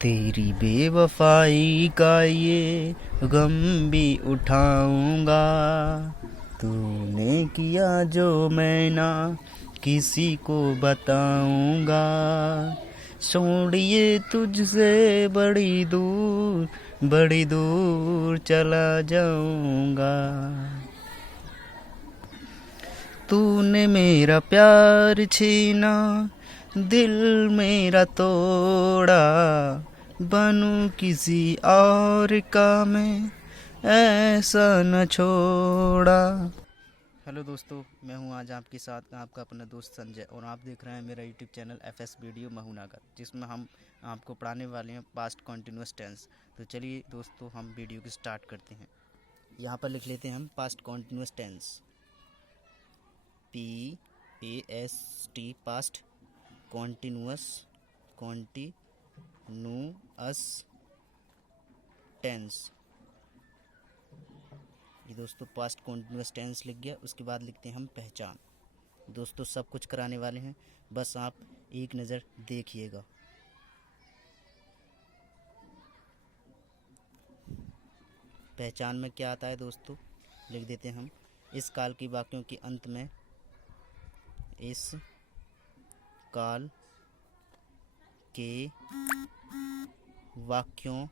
तेरी बेवफाई का ये गम भी उठाऊंगा। तूने किया जो मैं ना किसी को बताऊंगा। छोड़िए तुझसे बड़ी दूर चला जाऊंगा। तूने मेरा प्यार छीना, दिल मेरा तोड़ा। बनूं किसी और का मैं, ऐसा न छोड़ा। हेलो दोस्तों, मैं हूं आज आपके साथ आपका अपना दोस्त संजय, और आप देख रहे हैं मेरा यूट्यूब चैनल FS वीडियो महूनागर, जिसमें हम आपको पढ़ाने वाले हैं पास्ट कॉन्टिन्यूस टेंस। तो चलिए दोस्तों, हम वीडियो की स्टार्ट करते हैं। यहाँ पर लिख लेते हैं हम past continuous tense, PAST past continuous tense. ये दोस्तों पास्ट कॉन्टिन्यूस टेंस लिख गया। उसके बाद लिखते हैं हम पहचान। दोस्तों सब कुछ कराने वाले हैं, बस आप एक नज़र देखिएगा। पहचान में क्या आता है दोस्तों, लिख देते हैं हम। इस काल की वाक्यों के अंत में, इस काल के वाक्यों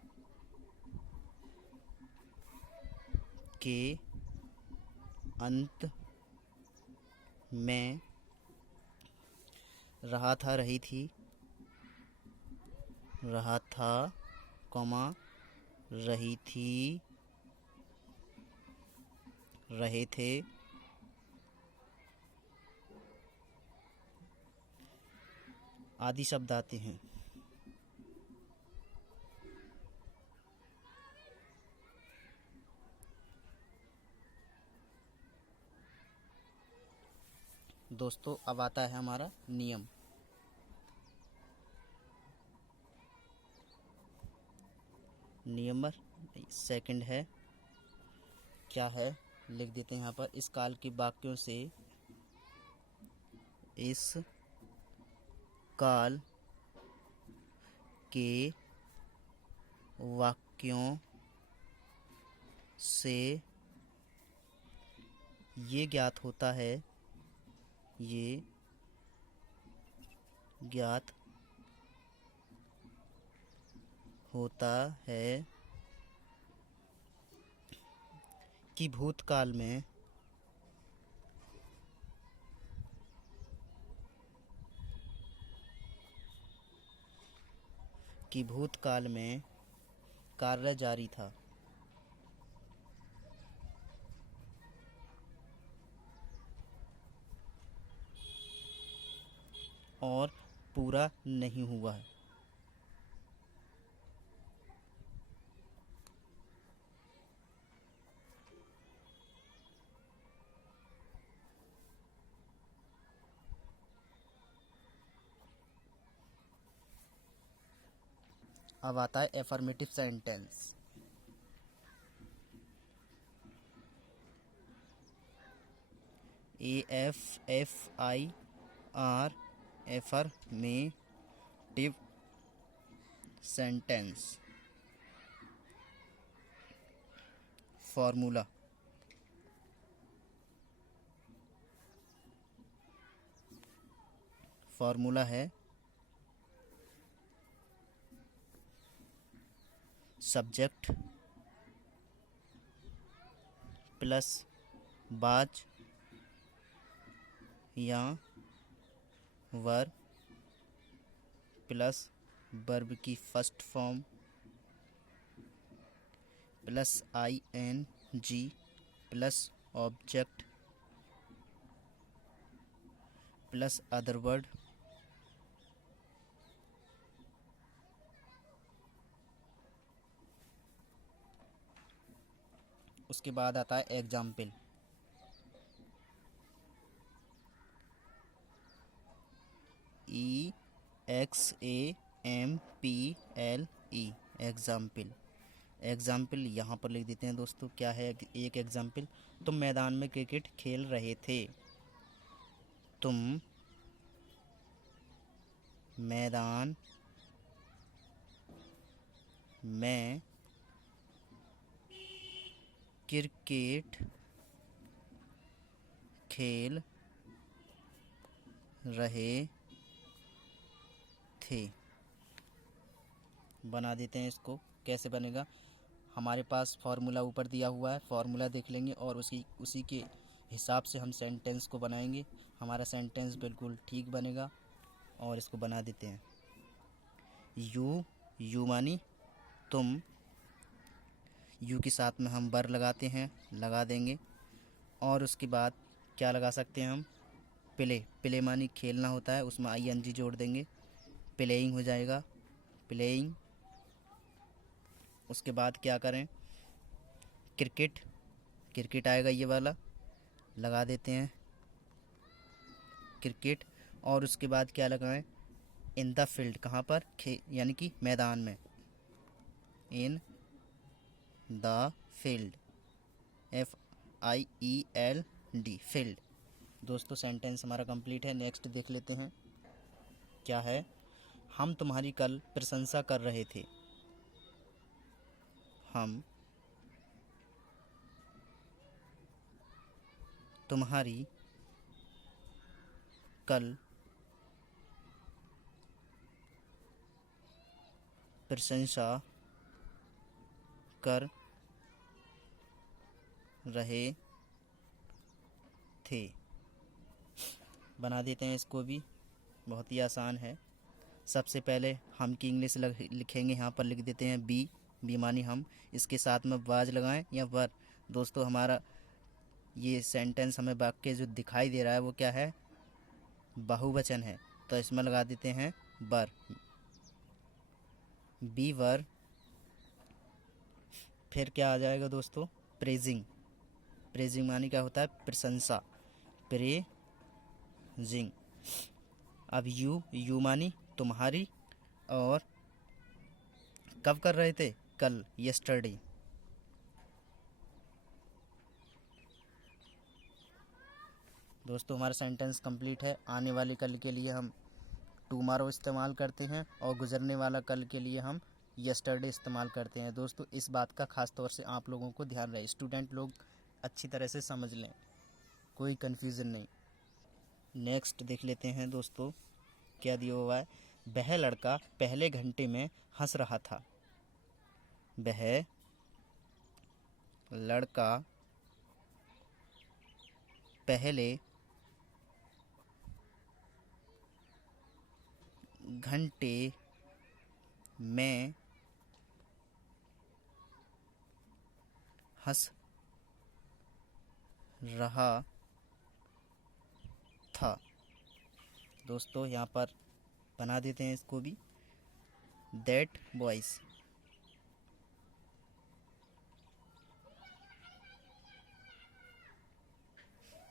के अंत में रहा था, रही थी, रहा था, कॉमा, रही थी, रहे थे, आदि शब्द आते हैं। दोस्तों अब आता है हमारा नियम। नियम सेकंड है, क्या है, लिख देते हैं यहाँ पर। इस काल के वाक्यों से, इस काल के वाक्यों से ये ज्ञात होता है, ये ज्ञात होता है कि भूतकाल में कार्य जारी था और पूरा नहीं हुआ है। अब आता है affirmative sentence. AFFIR affirmative sentence. Formula, formula है सब्जेक्ट प्लस बाज या वर्ब प्लस वर्ब की first form plus ING plus object plus other word उसके बाद आता है एग्जाम्पल। EXAMPLE example. एग्जाम्पल यहाँ पर लिख देते हैं दोस्तों, क्या है एक एग्जाम्पल। तुम मैदान में क्रिकेट खेल रहे थे। तुम मैदान मैं क्रिकेट खेल रहे थे। बना देते हैं इसको। कैसे बनेगा? हमारे पास फार्मूला ऊपर दिया हुआ है, फार्मूला देख लेंगे और उसी के हिसाब से हम सेंटेंस को बनाएंगे। हमारा सेंटेंस बिल्कुल ठीक बनेगा। और इसको बना देते हैं। यू मानी तुम, यू के साथ में हम बर लगाते हैं, लगा देंगे। और उसके बाद क्या लगा सकते हैं हम? प्ले मानी खेलना होता है, उसमें ING जोड़ देंगे, प्लेइंग हो जाएगा, प्लेइंग। उसके बाद क्या करें? क्रिकेट आएगा, ये वाला लगा देते हैं, क्रिकेट। और उसके बाद क्या लगाएं? इन द फील्ड, कहाँ पर? यानी कि मैदान में, in the field, FIELD, field. दोस्तों सेंटेंस हमारा कंप्लीट है। नेक्स्ट देख लेते हैं क्या है। हम तुम्हारी कल प्रशंसा कर रहे थे। हम तुम्हारी कल प्रशंसा कर रहे थे। बना देते हैं इसको भी, बहुत ही आसान है। सबसे पहले हम की इंग्लिश लिखेंगे, यहाँ पर लिख देते हैं बी मानी हम, इसके साथ में वाज लगाएं या वर। दोस्तों हमारा ये सेंटेंस, हमें वाक्य जो दिखाई दे रहा है वो क्या है? बहुवचन है, तो इसमें लगा देते हैं बर, बी वर। फिर क्या आ जाएगा दोस्तों? प्रेजिंग मानी क्या होता है? प्रशंसा, प्रेजिंग। अब यू मानी तुम्हारी, और कब कर रहे थे? कल, यस्टरडे। दोस्तों हमारा सेंटेंस कंप्लीट है। आने वाले कल के लिए हम टुमारो इस्तेमाल करते हैं और गुजरने वाला कल के लिए हम यस्टरडे इस्तेमाल करते हैं। दोस्तों इस बात का ख़ास तौर से आप लोगों को ध्यान रहे, स्टूडेंट लोग अच्छी तरह से समझ लें, कोई कन्फ्यूज़न नहीं। नेक्स्ट देख लेते हैं दोस्तों क्या दिया हुआ है। वह लड़का पहले घंटे में हंस रहा था। वह लड़का पहले घंटे में हंस रहा था। दोस्तों यहाँ पर बना देते हैं इसको भी। दैट वॉइस,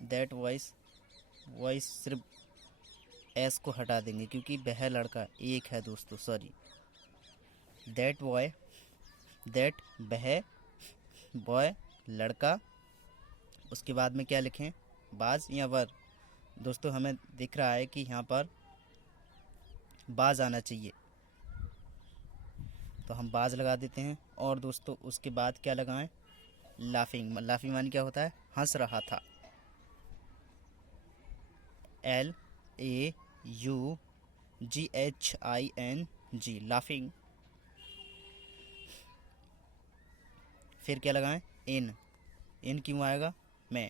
दैट वॉइस सिर्फ एस को हटा देंगे क्योंकि वह लड़का एक है दोस्तों, सॉरी। दैट वह बॉय, लड़का। उसके बाद में क्या लिखें? बाज या वर। दोस्तों हमें दिख रहा है कि यहाँ पर बाज आना चाहिए, तो हम बाज लगा देते हैं। और दोस्तों उसके बाद क्या लगाएं? लाफिंग मानी क्या होता है? हंस रहा था, LAUGHING, लाफिंग। फिर क्या लगाएं? इन क्यों आएगा? में।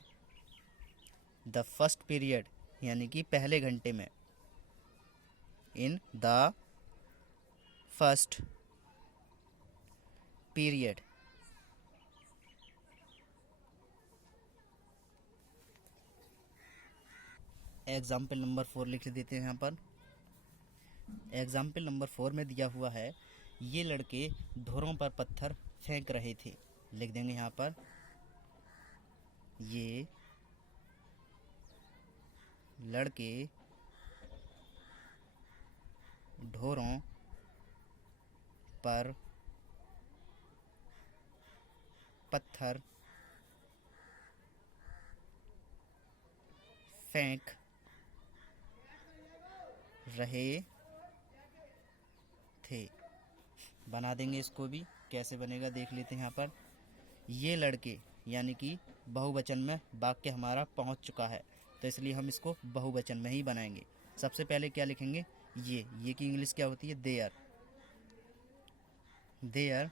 द फर्स्ट पीरियड यानी कि पहले घंटे में, in the first period. Example number 4 लिख देते हैं यहाँ पर। एग्जाम्पल नंबर 4 में दिया हुआ है, ये लड़के ढोरों पर पत्थर फेंक रहे थे। लिख देंगे यहाँ पर, ये लड़के ढोरों पर पत्थर फेंक रहे थे। बना देंगे इसको भी। कैसे बनेगा देख लेते हैं। यहाँ पर ये लड़के यानी कि बहुवचन में वाक्य हमारा पहुंच चुका है, तो इसलिए हम इसको बहुवचन में ही बनाएंगे। सबसे पहले क्या लिखेंगे, ये की इंग्लिश क्या होती है, देयर। देयर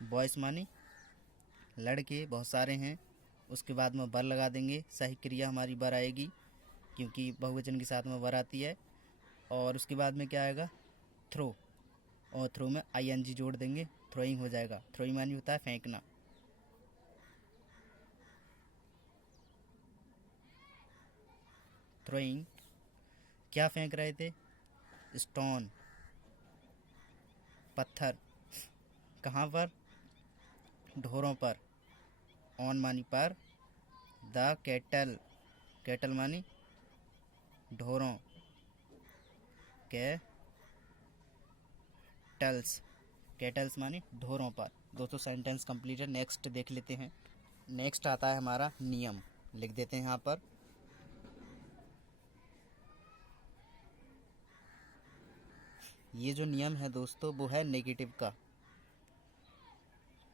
बॉयस मानी लड़के बहुत सारे हैं। उसके बाद में वर लगा देंगे, सही क्रिया हमारी वर आएगी क्योंकि बहुवचन के साथ में वर आती है। और उसके बाद में क्या आएगा, थ्रो, और थ्रो में आईएनजी जोड़ देंगे, थ्रोइंग हो जाएगा। थ्रोइंग मानी होता है फेंकना। थ्रोइंग क्या फेंक रहे थे, स्टोन, पत्थर। कहाँ पर, ढोरों पर। ऑन मानी पर, द कैटल, कैटल मानी ढोरों के, टल्स, कैटल्स मानी ढोरों पर। दोस्तों सेंटेंस कंप्लीट है। नेक्स्ट देख लेते हैं। नेक्स्ट आता है हमारा नियम, लिख देते हैं यहाँ पर। ये जो नियम है दोस्तों वो है नेगेटिव का।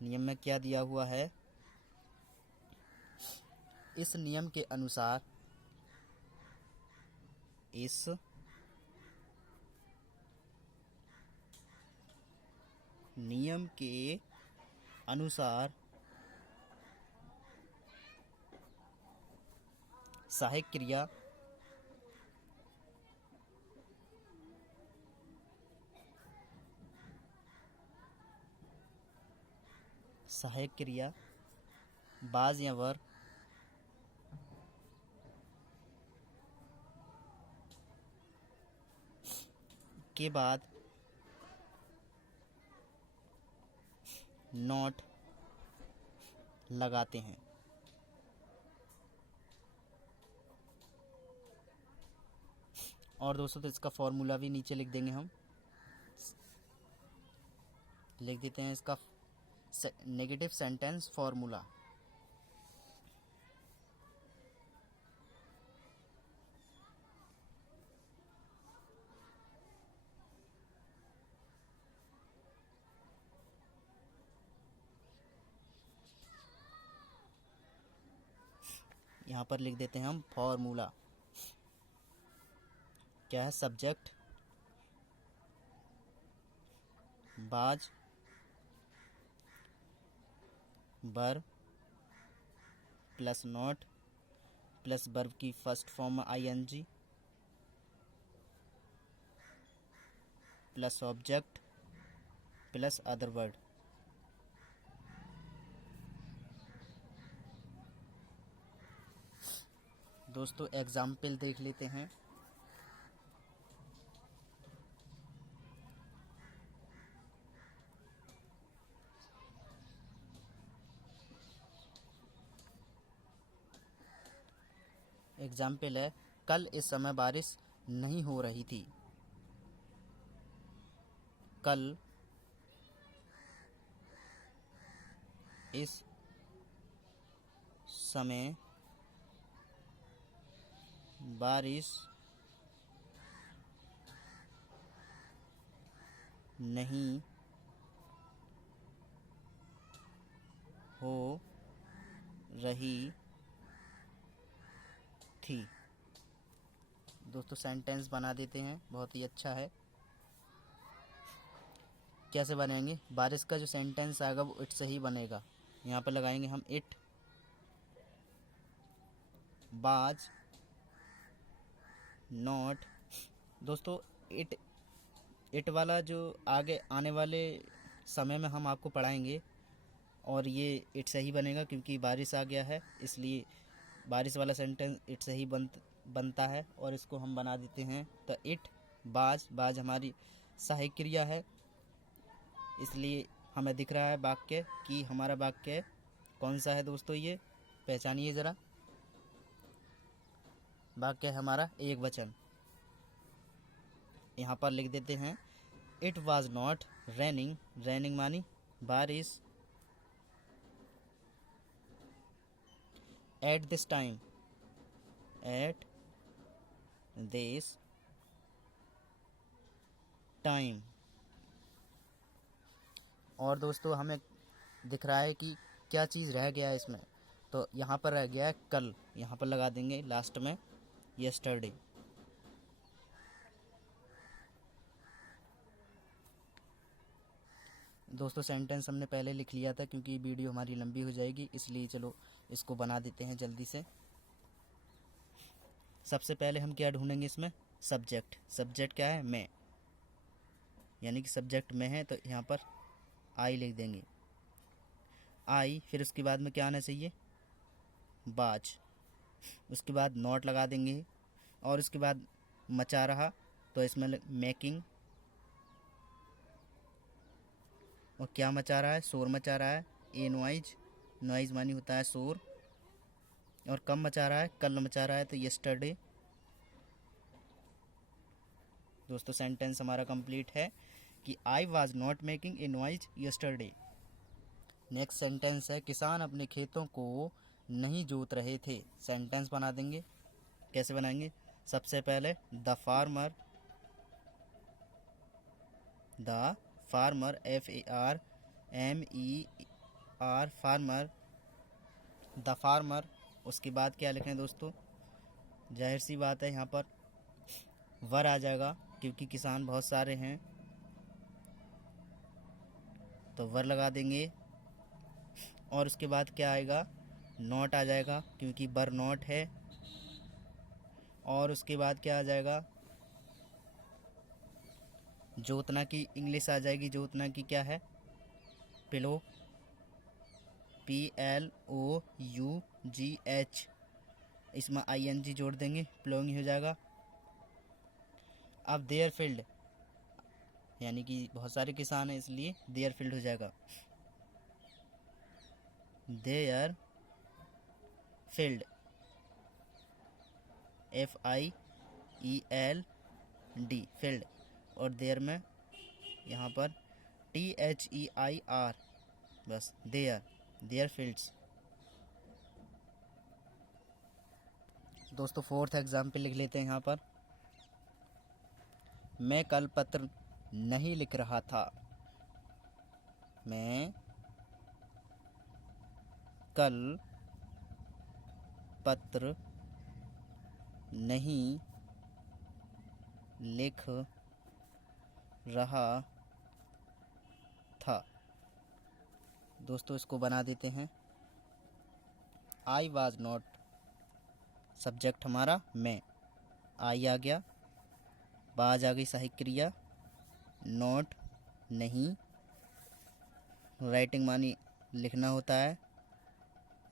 नियम में क्या दिया हुआ है, इस नियम के अनुसार, इस नियम के अनुसार सहायक क्रिया बाज या वर के बाद नॉट लगाते हैं। और दोस्तों तो इसका फॉर्मूला भी नीचे लिख देंगे हम, लिख देते हैं इसका नेगेटिव सेंटेंस फॉर्मूला। यहाँ पर लिख देते हैं हम फॉर्मूला। क्या है, subject was were plus not plus verb की first form ING plus object plus other word. दोस्तों एग्जाम्पल देख लेते हैं। एग्जाम्पल है, कल इस समय बारिश नहीं हो रही थी। कल इस समय बारिश नहीं हो रही थी। दोस्तों सेंटेंस बना देते हैं, बहुत ही अच्छा है। कैसे बनाएंगे, बारिश का जो सेंटेंस आएगा वो इट से ही बनेगा। यहाँ पर लगाएंगे हम इट, बाज नॉट। दोस्तों इट वाला जो आगे आने वाले समय में हम आपको पढ़ाएंगे, और ये इट से ही बनेगा क्योंकि बारिश आ गया है, इसलिए बारिश वाला सेंटेंस इट से ही बनता है। और इसको हम बना देते हैं तो इट बाज हमारी सहायक क्रिया है, इसलिए हमें दिख रहा है वाक्य कि हमारा वाक्य कौन सा है दोस्तों, ये पहचानिए ज़रा। वाक्य है हमारा एक वचन। यहाँ पर लिख देते हैं it was not raining, raining मानी बारिश, at this time, at this time. और दोस्तों हमें दिख रहा है कि क्या चीज़ रह गया है इसमें, तो यहाँ पर रह गया है कल, यहाँ पर लगा देंगे लास्ट में यस्टरडे। दोस्तों सेंटेंस हमने पहले लिख लिया था क्योंकि वीडियो हमारी लंबी हो जाएगी, इसलिए चलो इसको बना देते हैं जल्दी से। सबसे पहले हम क्या ढूंढेंगे इसमें, सब्जेक्ट। सब्जेक्ट क्या है, मैं, यानी कि सब्जेक्ट में है तो यहाँ पर आई लिख देंगे, आई। फिर उसके बाद में क्या आना चाहिए, बाज। उसके बाद नॉट लगा देंगे और उसके बाद मचा रहा, तो इसमें मेकिंग। और क्या मचा रहा है, शोर मचा रहा है, ए नॉइज। नॉइज मानी होता है शोर। और कब मचा रहा है, कल मचा रहा है, तो यस्टरडे। दोस्तों सेंटेंस हमारा कंप्लीट है कि आई was not making a noise yesterday. Next sentence है किसान अपने खेतों को नहीं जोत रहे थे। सेंटेंस बना देंगे, कैसे बनाएंगे, सबसे पहले the farmer FARMER farmer, the farmer. उसके बाद क्या लिखें दोस्तों, जाहिर सी बात है यहाँ पर वर आ जाएगा क्योंकि किसान बहुत सारे हैं, तो वर लगा देंगे। और उसके बाद क्या आएगा, नॉट आ जाएगा क्योंकि बर नॉट है। और उसके बाद क्या आ जाएगा, जोतना की इंग्लिश आ जाएगी। जोतना की क्या है, पिलो, PLOUGH। इसमें ING जोड़ देंगे, प्लोइंग हो जाएगा। अब देयर फील्ड, यानी कि बहुत सारे किसान हैं इसलिए देयर फील्ड हो जाएगा, देयर फील्ड, FIELD, फील्ड। और देयर में यहाँ पर THEIR, बस देयर फील्ड्स। दोस्तों फोर्थ एग्जाम्पल लिख लेते हैं यहाँ पर, मैं कल पत्र नहीं लिख रहा था। मैं कल पत्र नहीं लिख रहा था। दोस्तों इसको बना देते हैं, आई वॉज नॉट, सब्जेक्ट हमारा मैं, आई आ गया, बाज आ गई सहायक क्रिया, नॉट नहीं, राइटिंग मानी लिखना होता है,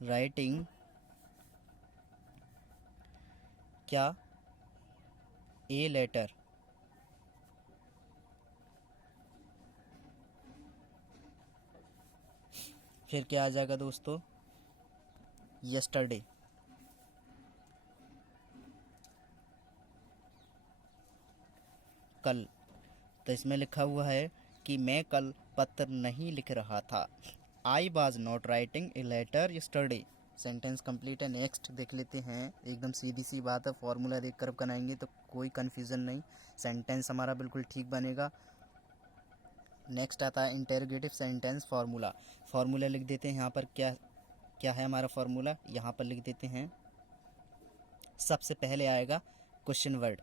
राइटिंग, क्या, ए लेटर। फिर क्या आ जाएगा दोस्तों, यस्टरडे। कल, तो इसमें लिखा हुआ है कि मैं कल पत्र नहीं लिख रहा था। I was not writing a letter yesterday. Sentence complete है। नेक्स्ट देख लेते हैं, एकदम सीधी सी बात है, फॉर्मूला देख कर बनाएंगे तो कोई कन्फ्यूज़न नहीं, सेंटेंस हमारा बिल्कुल ठीक बनेगा। नेक्स्ट आता है इंटेरोगेटिव सेंटेंस फार्मूला। फार्मूला लिख देते हैं यहाँ पर, क्या क्या है हमारा फार्मूला, यहाँ पर लिख देते हैं। सबसे पहले आएगा क्वेश्चन वर्ड,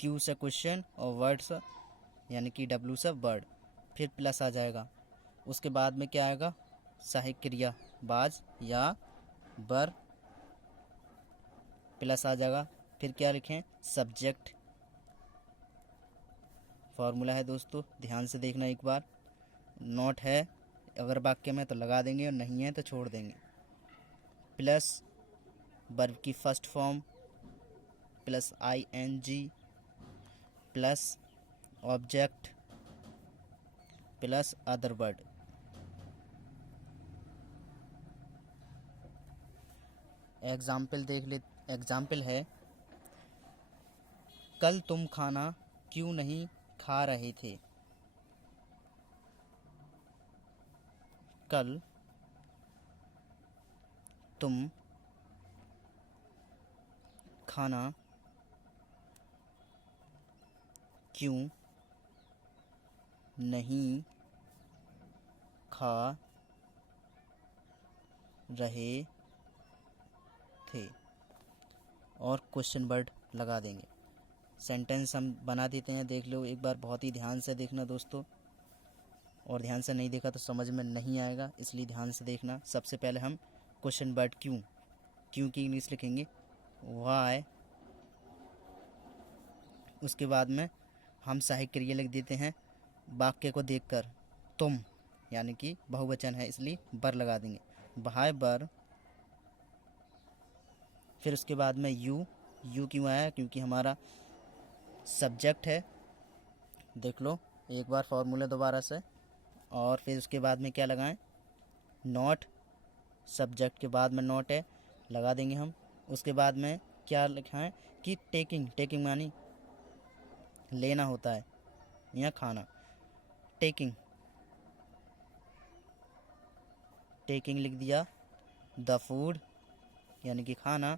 Q से क्वेश्चन और वर्ड से यानी कि W से वर्ड, फिर प्लस आ जाएगा। उसके बाद में क्या आएगा, सहायक क्रिया बाज या बर, प्लस आ जाएगा। फिर क्या लिखें, सब्जेक्ट। फार्मूला है दोस्तों, ध्यान से देखना एक बार, नॉट है अगर वाक्य में तो लगा देंगे और नहीं है तो छोड़ देंगे, प्लस वर्ब की first form plus ING plus object plus other word. Example देख ले, एग्जाम्पल है, कल तुम खाना क्यों नहीं खा रहे थे। कल तुम खाना क्यों नहीं खा रहे थे, और क्वेश्चन वर्ड लगा देंगे। सेंटेंस हम बना देते हैं, देख लो एक बार, बहुत ही ध्यान से देखना दोस्तों, और ध्यान से नहीं देखा तो समझ में नहीं आएगा, इसलिए ध्यान से देखना। सबसे पहले हम क्वेश्चन वर्ड क्यों की इंग्लिश लिखेंगे वाई, उसके बाद में हम सहायक क्रिया लिख देते हैं वाक्य को देखकर, तुम, यानी कि बहुवचन है इसलिए बर लगा देंगे, भाई बर। फिर उसके बाद में यू क्यों आया, क्योंकि हमारा सब्जेक्ट है, देख लो एक बार फॉर्मूला दोबारा से। और फिर उसके बाद में क्या लगाएं, नॉट, सब्जेक्ट के बाद में नॉट है लगा देंगे हम। उसके बाद में क्या लिखा है कि टेकिंग मानी लेना होता है या खाना, टेकिंग लिख दिया। द फूड यानी कि खाना,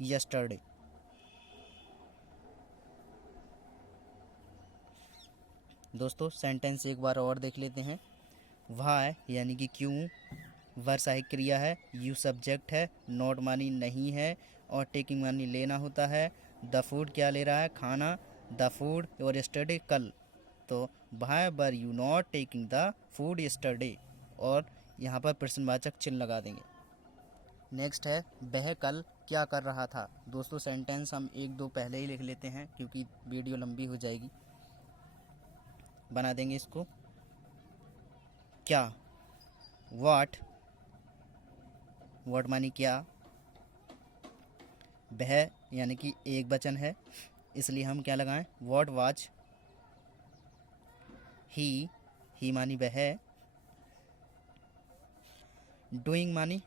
यस्टरडे। दोस्तों सेंटेंस एक बार और देख लेते हैं। वाई यानी कि क्यों, वर सहायक क्रिया है, यू सब्जेक्ट है, नॉट मानी नहीं है, और टेकिंग मानी लेना होता है। द फूड क्या ले रहा है, खाना, द फूड, और यस्टरडे कल, तो why were you not taking the food yesterday, और यहाँ पर प्रश्नवाचक चिन्ह लगा देंगे। नेक्स्ट है वह कल क्या कर रहा था। दोस्तों सेंटेंस हम एक दो पहले ही लिख लेते हैं क्योंकि वीडियो लंबी हो जाएगी। बना देंगे इसको, क्या, व्हाट मानी क्या, वह यानी कि एक वचन है इसलिए हम क्या लगाएं, व्हाट वाज, ही मानी वह, डूइंग मानी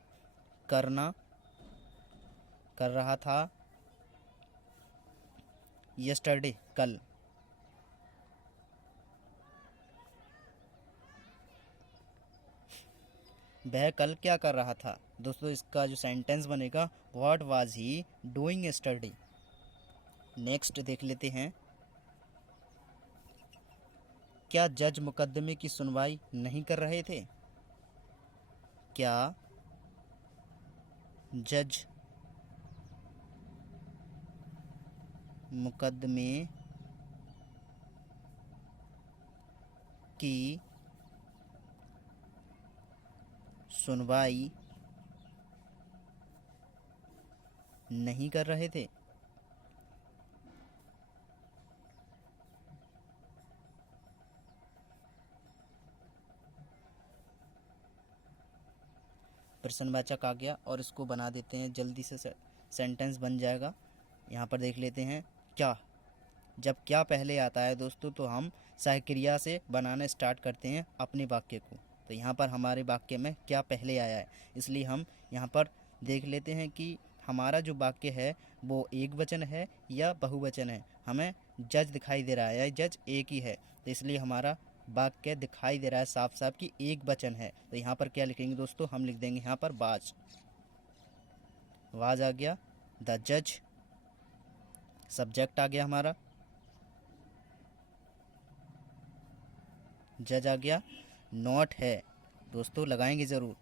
करना, कर रहा था, यस्टरडे कल। वह कल क्या कर रहा था। दोस्तों इसका जो सेंटेंस बनेगा, what was he doing yesterday. Next देख लेते हैं, क्या जज मुकदमे की सुनवाई नहीं कर रहे थे। क्या जज मुकदमे की सुनवाई नहीं कर रहे थे। प्रश्नवाचक आ गया और इसको बना देते हैं, जल्दी से सेंटेंस बन जाएगा। यहाँ पर देख लेते हैं क्या, जब क्या पहले आता है दोस्तों तो हम सहायक क्रिया से बनाना स्टार्ट करते हैं अपने वाक्य को। तो यहाँ पर हमारे वाक्य में क्या पहले आया है, इसलिए हम यहाँ पर देख लेते हैं कि हमारा जो वाक्य है वो एक वचन है या बहुवचन है। हमें जज दिखाई दे रहा है, जज एक ही है, तो इसलिए हमारा वाक्य दिखाई दे रहा है साफ साफ कि एक वचन है। तो यहाँ पर क्या लिखेंगे दोस्तों, हम लिख देंगे यहाँ पर वाज आ गया, द जज सब्जेक्ट आ गया हमारा, जज आ गया, नॉट है दोस्तों लगाएंगे ज़रूर।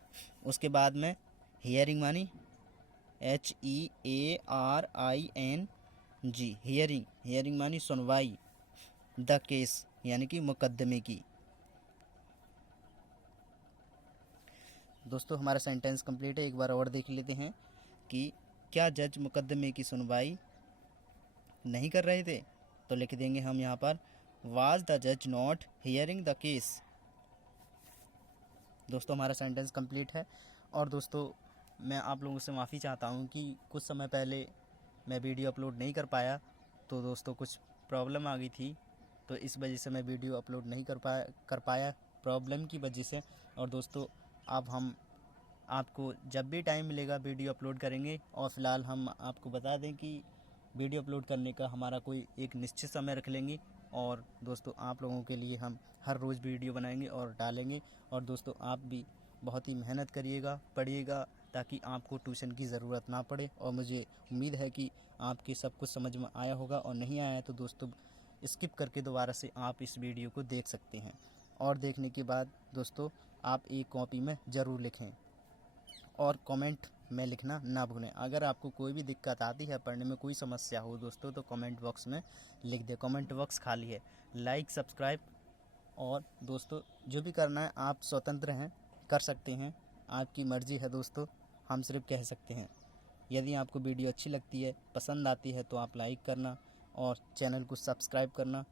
उसके बाद में हियरिंग मानी HEARING, हियरिंग मानी सुनवाई, द केस यानी कि मुकदमे की। दोस्तों हमारा सेंटेंस कंप्लीट है, एक बार और देख लेते हैं कि क्या जज मुकदमे की सुनवाई नहीं कर रहे थे। तो लिख देंगे हम यहाँ पर वाज द जज नॉट हियरिंग द केस। दोस्तों हमारा सेंटेंस कंप्लीट है। और दोस्तों मैं आप लोगों से माफ़ी चाहता हूँ कि कुछ समय पहले मैं वीडियो अपलोड नहीं कर पाया, तो दोस्तों कुछ प्रॉब्लम आ गई थी, तो इस वजह से मैं वीडियो अपलोड नहीं कर पाया प्रॉब्लम की वजह से। और दोस्तों अब हम आपको जब भी टाइम मिलेगा वीडियो अपलोड करेंगे। और फ़िलहाल हम आपको बता दें कि वीडियो अपलोड करने का हमारा कोई एक निश्चित समय रख लेंगे, और दोस्तों आप लोगों के लिए हम हर रोज़ वीडियो बनाएंगे और डालेंगे। और दोस्तों आप भी बहुत ही मेहनत करिएगा, पढ़िएगा, ताकि आपको ट्यूशन की ज़रूरत ना पड़े। और मुझे उम्मीद है कि आपकी सब कुछ समझ में आया होगा, और नहीं आया तो दोस्तों स्किप करके दोबारा से आप इस वीडियो को देख सकते हैं। और देखने के बाद दोस्तों आप एक कॉपी में ज़रूर लिखें और कमेंट में लिखना ना भूलें। अगर आपको कोई भी दिक्कत आती है, पढ़ने में कोई समस्या हो दोस्तों, तो कमेंट बॉक्स में लिख दें। कमेंट बॉक्स खाली है। लाइक, सब्सक्राइब और दोस्तों जो भी करना है आप स्वतंत्र हैं, कर सकते हैं, आपकी मर्ज़ी है दोस्तों, हम सिर्फ कह सकते हैं। यदि आपको वीडियो अच्छी लगती है, पसंद आती है, तो आप लाइक करना और चैनल को सब्सक्राइब करना।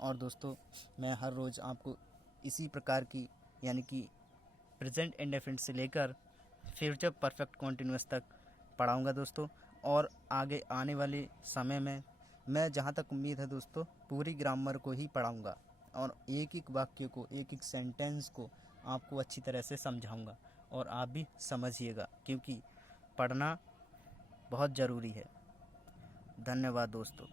और दोस्तों मैं हर रोज़ आपको इसी प्रकार की यानी कि प्रेजेंट इंडेफिनिट से लेकर फ्यूचर परफेक्ट कॉन्टिन्यूअस तक पढ़ाऊँगा दोस्तों। और आगे आने वाले समय में मैं जहाँ तक उम्मीद है दोस्तों पूरी ग्रामर को ही पढ़ाऊँगा और एक एक वाक्य को, एक एक सेंटेंस को आपको अच्छी तरह से समझाऊँगा और आप भी समझिएगा, क्योंकि पढ़ना बहुत ज़रूरी है। धन्यवाद दोस्तों।